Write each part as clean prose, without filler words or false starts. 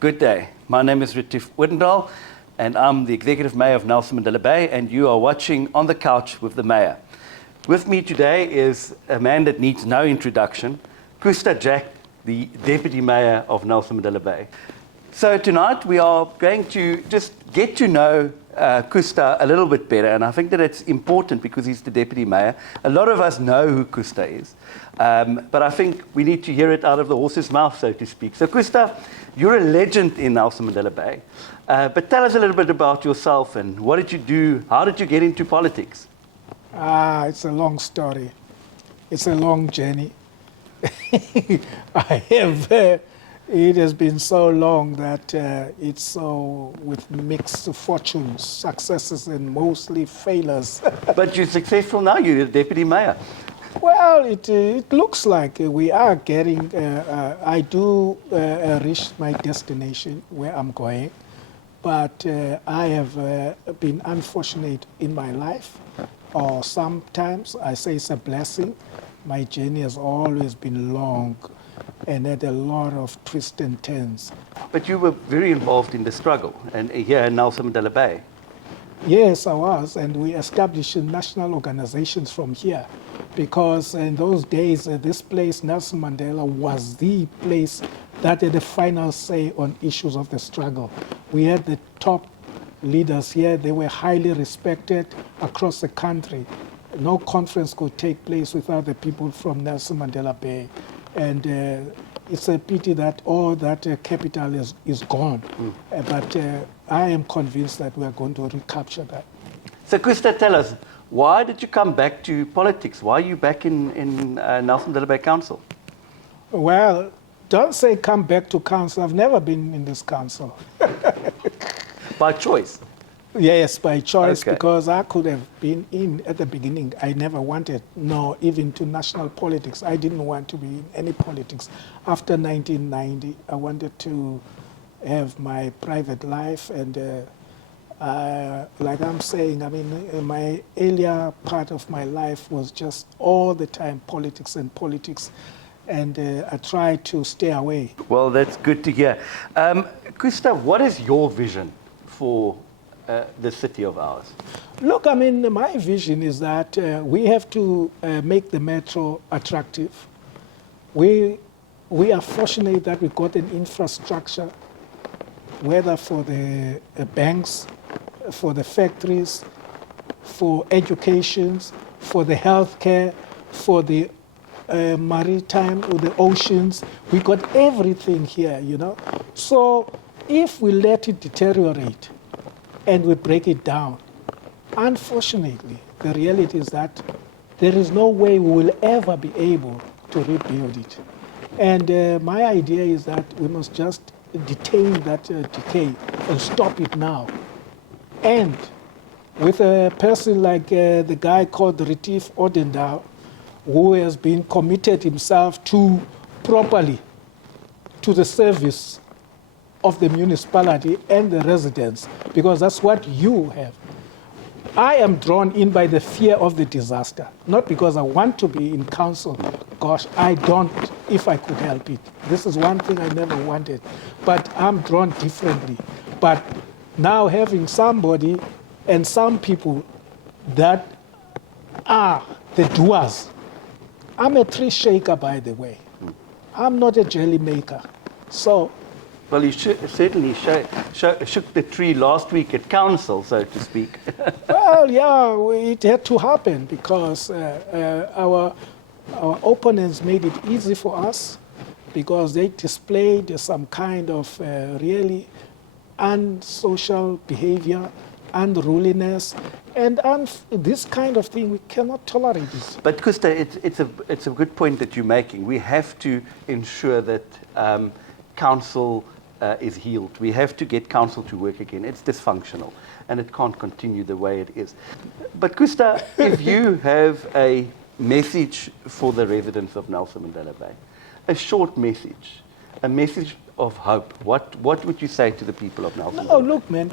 Good day. My name is Retief Odendaal, and I'm the Executive Mayor of Nelson Mandela Bay, and you are watching On the Couch with the Mayor. With me today is a man that needs no introduction, Cllr, the Deputy Mayor of Nelson Mandela Bay. So tonight we are going to just get to know Cllr a little bit better, and I think that it's important because he's the Deputy Mayor. A lot of us know who Cllr is, but I think we need to hear it out of the horse's mouth, so to speak. So Cllr, you're a legend in Nelson Mandela Bay, but tell us a little bit about yourself and what did you do, how did you get into politics? It's a long story. It's a long journey. It has been so long that it's so with mixed fortunes, successes and mostly failures. But you're successful now, you're the Deputy Mayor. Well, it looks like we are getting, I do reach my destination where I'm going, but I have been unfortunate in my life, or sometimes I say it's a blessing. My journey has always been long and had a lot of twists and turns. But you were very involved in the struggle and here in Nelson Mandela Bay. Yes, I was, and we established national organizations from here because in those days, this place, Nelson Mandela, was the place that had the final say on issues of the struggle. We had the top leaders here. They were highly respected across the country. No conference could take place without the people from Nelson Mandela Bay. And it's a pity that all that capital is gone. But I am convinced that we are going to recapture that. So Cllr, tell us, why did you come back to politics? Why are you back in Nelson Mandela Bay Council? Well, don't say come back to council. I've never been in this council. By choice? Yes, by choice, Okay. because I could have been in at the beginning. I never wanted, no, even to national politics. I didn't want to be in any politics. After 1990, I wanted to have my private life, and like I'm saying, I mean, my earlier part of my life was just all the time politics, and I tried to stay away. Well, that's good to hear. Cllr, what is your vision for the city of ours? Look, I mean, my vision is that we have to make the metro attractive. We are fortunate that we got an infrastructure, whether for the banks, for the factories, for education, for the healthcare, for the maritime or the oceans. We got everything here, you know. So if we let it deteriorate and we break it down, unfortunately, the reality is that there is no way we will ever be able to rebuild it. And my idea is that we must just detain that decay and stop it now. And with a person like the guy called Retief Odendaal, who has been committed himself to properly to the service of the municipality and the residents, because that's what you have. I am drawn in by the fear of the disaster, not because I want to be in council. Gosh, I don't, if I could help it. This is one thing I never wanted, but I'm drawn differently. But now having somebody and some people that are the doers. I'm a tree shaker, by the way. I'm not a jelly maker. So, well, you certainly shook the tree last week at council, so to speak. well, yeah, it had to happen because our opponents made it easy for us because they displayed some kind of really unsocial behavior, unruliness, and this kind of thing, we cannot tolerate it. But Cllr, it's a good point that you're making. We have to ensure that council is healed. We have to get council to work again. It's dysfunctional, and it can't continue the way it is. But Cllr, if you have a message for the residents of Nelson Mandela Bay, a short message, a message of hope, what would you say to the people of Nelson Mandela Bay? Look, man,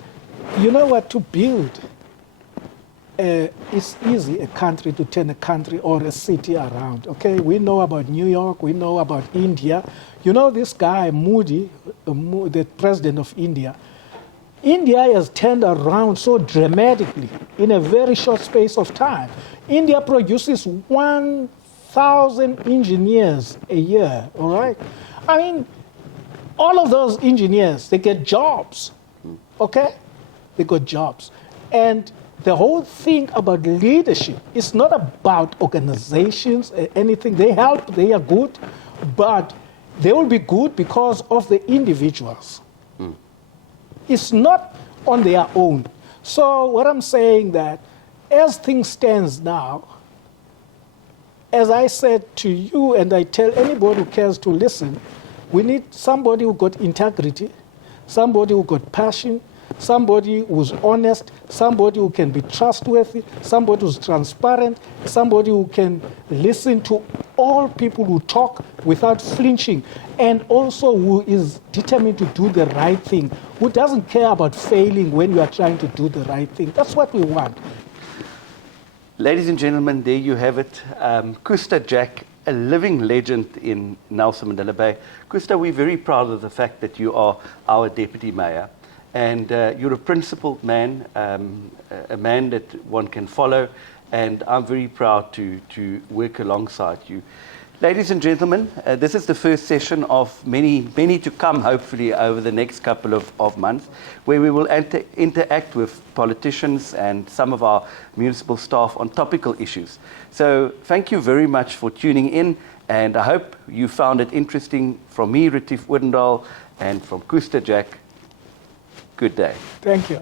you know what, to build it's easy a country to turn a country or a city around. Okay, we know about New York, we know about India. You know this guy Modi, the president of India. India has turned around so dramatically in a very short space of time. India produces 1,000 engineers a year. All right, I mean, all of those engineers, they get jobs. Okay, they got jobs, and the whole thing about leadership is not about organizations, anything. They help, they are good, but they will be good because of the individuals. It's not on their own. So what I'm saying that as things stands now, as I said to you and I tell anybody who cares to listen, we need somebody who got integrity, somebody who got passion, somebody who's honest, somebody who can be trustworthy, somebody who's transparent, somebody who can listen to all people who talk without flinching, and also who is determined to do the right thing, who doesn't care about failing when you are trying to do the right thing. That's what we want. Ladies and gentlemen, there you have it. Mkhuseli Jack, a living legend in Nelson Mandela Bay. Mkhuseli, we're very proud of the fact that you are our deputy mayor. And you're a principled man, a man that one can follow, and I'm very proud to work alongside you. Ladies and gentlemen, this is the first session of many, many to come, hopefully, over the next couple of months, where we will interact with politicians and some of our municipal staff on topical issues. So thank you very much for tuning in, and I hope you found it interesting. From me, Retief Odendaal, and from Mkhuseli Jack, good day. Thank you.